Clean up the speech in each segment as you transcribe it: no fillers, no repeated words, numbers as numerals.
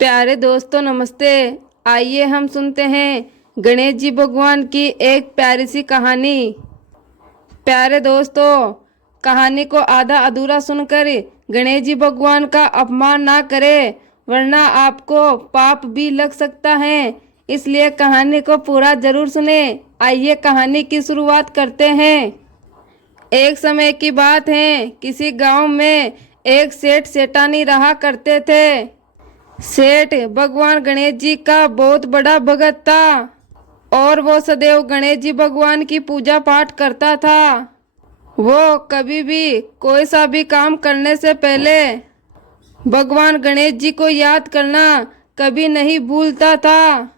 प्यारे दोस्तों नमस्ते। आइए हम सुनते हैं गणेश जी भगवान की एक प्यारी सी कहानी। प्यारे दोस्तों, कहानी को आधा अधूरा सुनकर गणेश जी भगवान का अपमान ना करें, वरना आपको पाप भी लग सकता है। इसलिए कहानी को पूरा जरूर सुने। आइए कहानी की शुरुआत करते हैं। एक समय की बात है, किसी गांव में एक सेठ सेठानी रहा करते थे। सेठ भगवान गणेश जी का बहुत बड़ा भगत था और वो सदैव गणेश जी भगवान की पूजा पाठ करता था। वो कभी भी कोई सा भी काम करने से पहले भगवान गणेश जी को याद करना कभी नहीं भूलता था।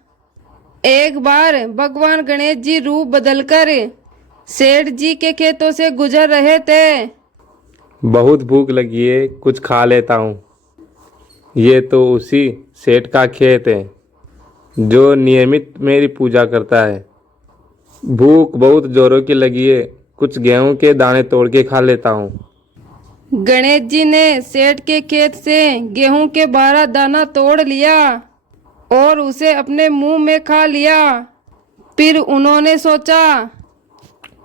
एक बार भगवान गणेश जी रूप बदलकर सेठ जी के खेतों से गुजर रहे थे। बहुत भूख लगी है, कुछ खा लेता हूँ। ये तो उसी सेठ का खेत है जो नियमित मेरी पूजा करता है। भूख बहुत जोरों की लगी है, कुछ गेहूं के दाने तोड़ के खा लेता हूँ। गणेश जी ने सेठ के खेत से गेहूं के 12 दाना तोड़ लिया और उसे अपने मुंह में खा लिया। फिर उन्होंने सोचा,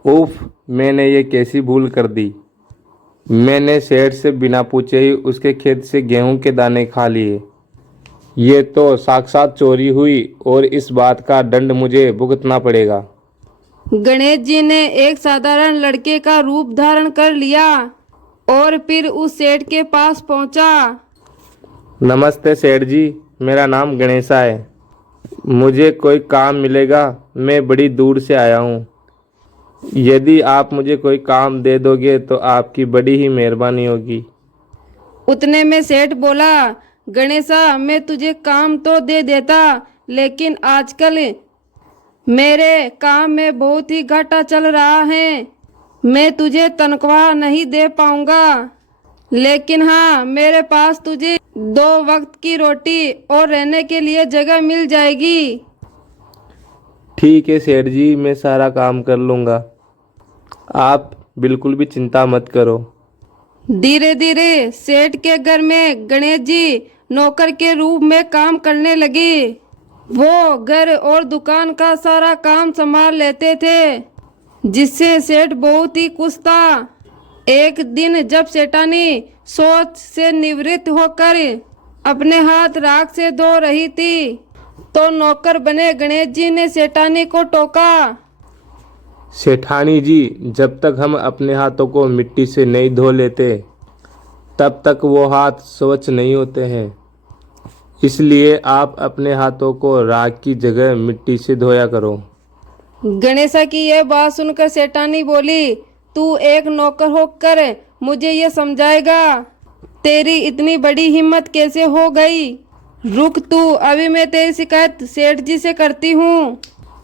उफ, मैंने ये कैसी भूल कर दी। मैंने सेठ से बिना पूछे ही उसके खेत से गेहूं के दाने खा लिए। ये तो साक्षात चोरी हुई और इस बात का दंड मुझे भुगतना पड़ेगा। गणेश जी ने एक साधारण लड़के का रूप धारण कर लिया और फिर उस सेठ के पास पहुंचा। नमस्ते सेठ जी, मेरा नाम गणेशा है। मुझे कोई काम मिलेगा? मैं बड़ी दूर से आया हूँ। यदि आप मुझे कोई काम दे दोगे तो आपकी बड़ी ही मेहरबानी होगी। उतने में सेठ बोला, गणेशा, मैं तुझे काम तो दे देता, लेकिन आजकल मेरे काम में बहुत ही घाटा चल रहा है। मैं तुझे तनख्वाह नहीं दे पाऊंगा, लेकिन हाँ, मेरे पास तुझे 2 वक्त की रोटी और रहने के लिए जगह मिल जाएगी। ठीक है सेठ जी, मैं सारा काम कर लूँगा। आप बिल्कुल भी चिंता मत करो। धीरे धीरे सेठ के घर में गणेश जी नौकर के रूप में काम करने लगे। वो घर और दुकान का सारा काम संभाल लेते थे, जिससे सेठ बहुत ही खुश था। एक दिन जब सेठानी सोच से निवृत्त होकर अपने हाथ राख से धो रही थी, तो नौकर बने गणेश जी ने सेठानी को टोका। सेठानी जी, जब तक हम अपने हाथों को मिट्टी से नहीं धो लेते तब तक वो हाथ स्वच्छ नहीं होते हैं। इसलिए आप अपने हाथों को राख की जगह मिट्टी से धोया करो। गणेशा की यह बात सुनकर सेठानी बोली, तू एक नौकर होकर मुझे ये समझाएगा? तेरी इतनी बड़ी हिम्मत कैसे हो गई? रुक तू, अभी मैं तेरी शिकायत सेठ जी से करती हूँ।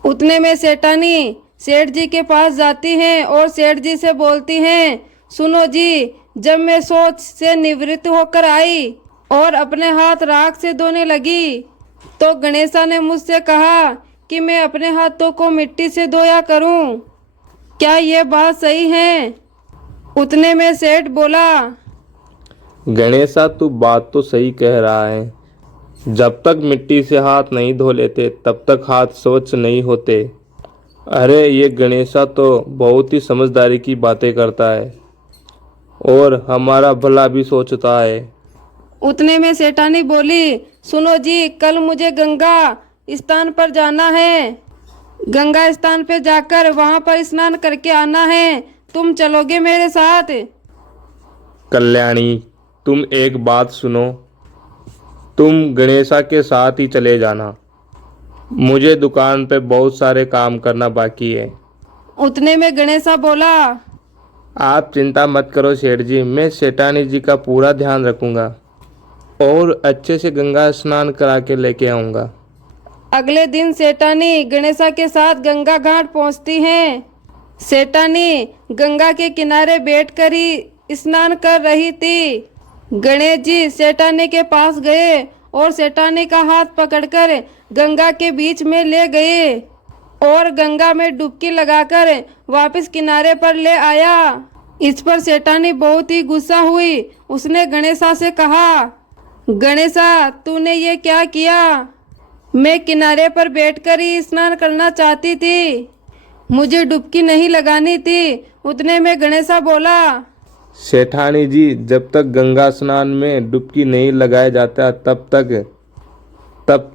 उतने में सेठानी सेठ जी के पास जाती हैं और सेठ जी से बोलती हैं, सुनो जी, जब मैं सोच से निवृत्त होकर आई और अपने हाथ राख से धोने लगी, तो गणेशा ने मुझसे कहा कि मैं अपने हाथों को मिट्टी से धोया करूं। क्या ये बात सही है? उतने में सेठ बोला, गणेशा, तू बात तो सही कह रहा है। जब तक मिट्टी से हाथ नहीं धो लेते तब तक हाथ स्वच्छ नहीं होते। अरे ये गणेशा तो बहुत ही समझदारी की बातें करता है और हमारा भला भी सोचता है। उतने में सेठानी बोली, सुनो जी, कल मुझे गंगा स्थान पर जाना है। गंगा स्थान पे जाकर वहां पर स्नान करके आना है। तुम चलोगे मेरे साथ? कल्याणी, तुम एक बात सुनो। तुम गणेशा के साथ ही चले जाना। मुझे दुकान पे बहुत सारे काम करना बाकी है। उतने में गणेशा बोला, आप चिंता मत करो सेठ जी, मैं सेठानी जी का पूरा ध्यान रखूंगा और अच्छे से गंगा स्नान करा के लेके आऊँगा। अगले दिन सेठानी गणेशा के साथ गंगा घाट पहुंचती हैं। सेठानी गंगा के किनारे बैठकर ही स्नान कर रही थी। गणेश जी सेठानी के पास गए और सेठानी का हाथ पकड़कर गंगा के बीच में ले गए और गंगा में डुबकी लगाकर वापस किनारे पर ले आया। इस पर सेठानी बहुत ही गुस्सा हुई। उसने गणेशा से कहा, गणेशा, तूने ये क्या किया? मैं किनारे पर बैठकर ही स्नान करना चाहती थी, मुझे डुबकी नहीं लगानी थी। उतने में गणेशा बोला, सेठानी जी, जब तक गंगा स्नान में डुबकी नहीं लगाया जाता तब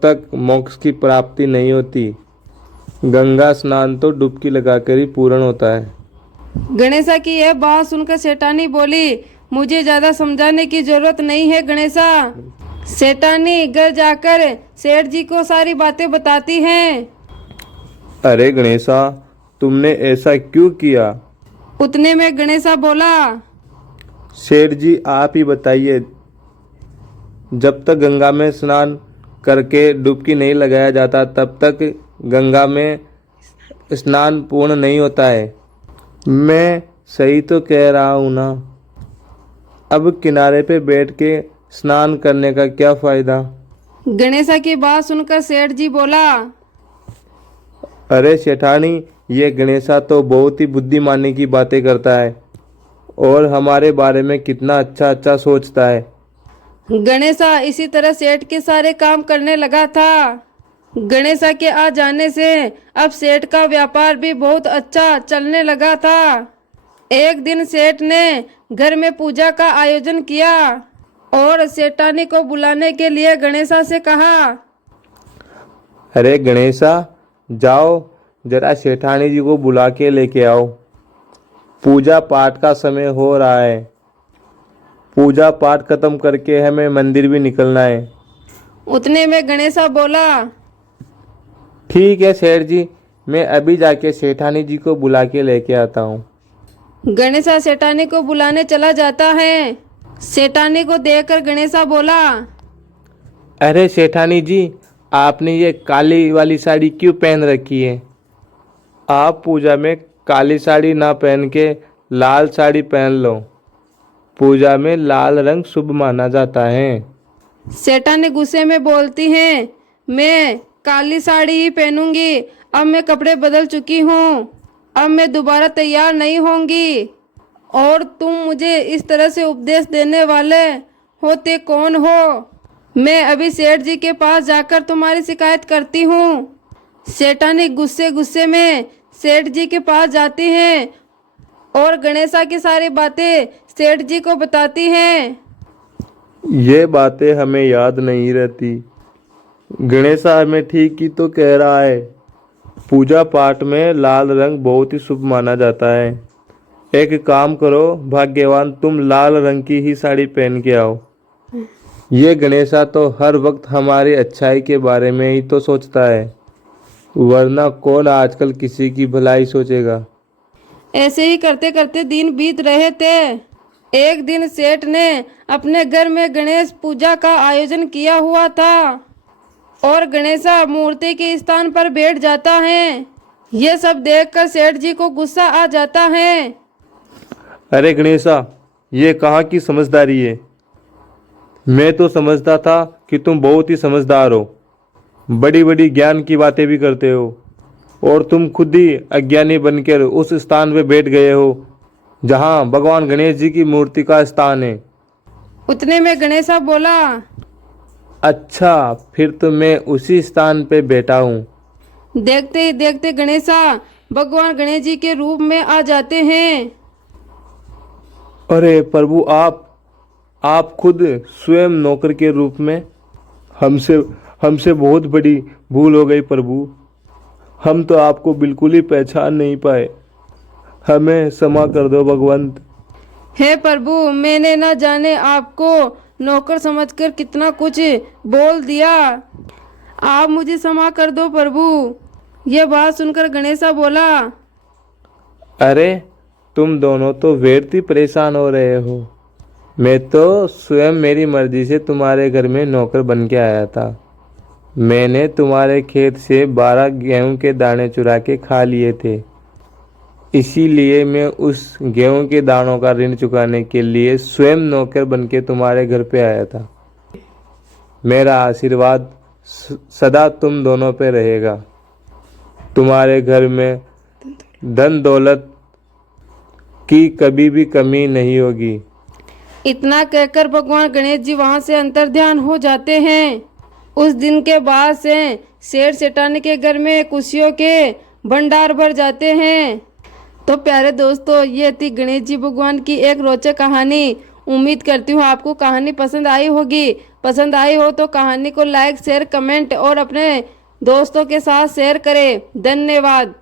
तक मोक्ष की प्राप्ति नहीं होती। गंगा स्नान तो डुबकी लगाकर ही पूर्ण होता है। गणेशा की यह बात सुनकर सेठानी बोली, मुझे ज्यादा समझाने की जरूरत नहीं है गणेशा। सेठानी घर जाकर सेठ जी को सारी बातें बताती हैं। अरे गणेशा, तुमने ऐसा क्यों किया? उतने में गणेशा बोला, सेठ जी, आप ही बताइए, जब तक गंगा में स्नान करके डुबकी नहीं लगाया जाता तब तक गंगा में स्नान पूर्ण नहीं होता है। मैं सही तो कह रहा हूँ ना। अब किनारे पे बैठ के स्नान करने का क्या फायदा? गणेशा की बात सुनकर सेठ जी बोला, अरे सेठानी, ये गणेशा तो बहुत ही बुद्धिमानी की बातें करता है और हमारे बारे में कितना अच्छा अच्छा सोचता है। गणेशा इसी तरह सेठ के सारे काम करने लगा था। गणेशा के आ जाने से अब सेठ का व्यापार भी बहुत अच्छा चलने लगा था। एक दिन सेठ ने घर में पूजा का आयोजन किया और सेठानी को बुलाने के लिए गणेशा से कहा, अरे गणेशा, जाओ जरा सेठानी जी को बुला के लेके आओ। पूजा पाठ का समय हो रहा है। पूजा पाठ खत्म करके हमें मंदिर भी निकलना है। उतने में गणेशा बोला, ठीक है सेठ जी, मैं अभी जाके सेठानी जी को बुला के लेके आता हूँ। गणेशा सेठानी को बुलाने चला जाता है। सेठानी को देखकर गणेशा बोला, अरे सेठानी जी, आपने ये काली वाली साड़ी क्यों पहन रखी है? आप पूजा में काली साड़ी ना पहन के लाल साड़ी पहन लो। पूजा में लाल रंग शुभ माना जाता है। सेठानी गुस्से में बोलती है, मैं काली साड़ी ही पहनूंगी। अब मैं कपड़े बदल चुकी हूँ, अब मैं दोबारा तैयार नहीं होंगी। और तुम मुझे इस तरह से उपदेश देने वाले होते कौन हो? मैं अभी सेठ जी के पास जाकर तुम्हारी शिकायत करती हूँ। सेठानी गुस्से गुस्से में सेठ जी के पास जाती हैं और गणेशा की सारी बातें सेठ जी को बताती हैं। ये बातें हमें याद नहीं रहती। गणेशा हमें ठीक ही तो कह रहा है। पूजा पाठ में लाल रंग बहुत ही शुभ माना जाता है। एक काम करो भाग्यवान, तुम लाल रंग की ही साड़ी पहन के आओ। ये गणेशा तो हर वक्त हमारी अच्छाई के बारे में ही तो सोचता है, वरना कौन आजकल किसी की भलाई सोचेगा। ऐसे ही करते करते दिन बीत रहे थे। एक दिन सेठ ने अपने घर में गणेश पूजा का आयोजन किया हुआ था और गणेशा मूर्ति के स्थान पर बैठ जाता है। ये सब देखकर सेठ जी को गुस्सा आ जाता है। अरे गणेशा, ये कहाँ की समझदारी है? मैं तो समझता था कि तुम बहुत ही समझदार हो, बड़ी बड़ी ज्ञान की बातें भी करते हो, और तुम खुद ही अज्ञानी बनकर उस स्थान पे बैठ गए हो जहाँ भगवान गणेश जी की मूर्ति का स्थान है। उतने में गणेशा बोला, अच्छा, फिर तो मैं उसी स्थान पे बैठा हूँ। देखते ही देखते गणेशा भगवान गणेश जी के रूप में आ जाते हैं। अरे प्रभु, आप खुद स्वयं नौकर के रूप में। हमसे बहुत बड़ी भूल हो गई प्रभु। हम तो आपको बिल्कुल ही पहचान नहीं पाए। हमें क्षमा कर दो भगवंत। हे प्रभु, मैंने न जाने आपको नौकर समझकर कितना कुछ बोल दिया। आप मुझे क्षमा कर दो प्रभु। यह बात सुनकर गणेशा बोला, अरे तुम दोनों तो व्यर्थ ही परेशान हो रहे हो। मैं तो स्वयं मेरी मर्जी से तुम्हारे घर में नौकर बन के आया था। मैंने तुम्हारे खेत से 12 गेहूं के दाने चुरा के खा लिए थे, इसीलिए मैं उस गेहूं के दानों का ऋण चुकाने के लिए स्वयं नौकर बन के तुम्हारे घर पे आया था। मेरा आशीर्वाद सदा तुम दोनों पे रहेगा। तुम्हारे घर में धन दौलत की कभी भी कमी नहीं होगी। इतना कहकर भगवान गणेश जी वहां से अंतर्ध्यान हो जाते हैं। उस दिन के बाद से सेठ सेठानी के घर में खुशियों के भंडार भर जाते हैं। तो प्यारे दोस्तों, ये थी गणेश जी भगवान की एक रोचक कहानी। उम्मीद करती हूँ आपको कहानी पसंद आई होगी। पसंद आई हो तो कहानी को लाइक शेयर कमेंट और अपने दोस्तों के साथ शेयर करें। धन्यवाद।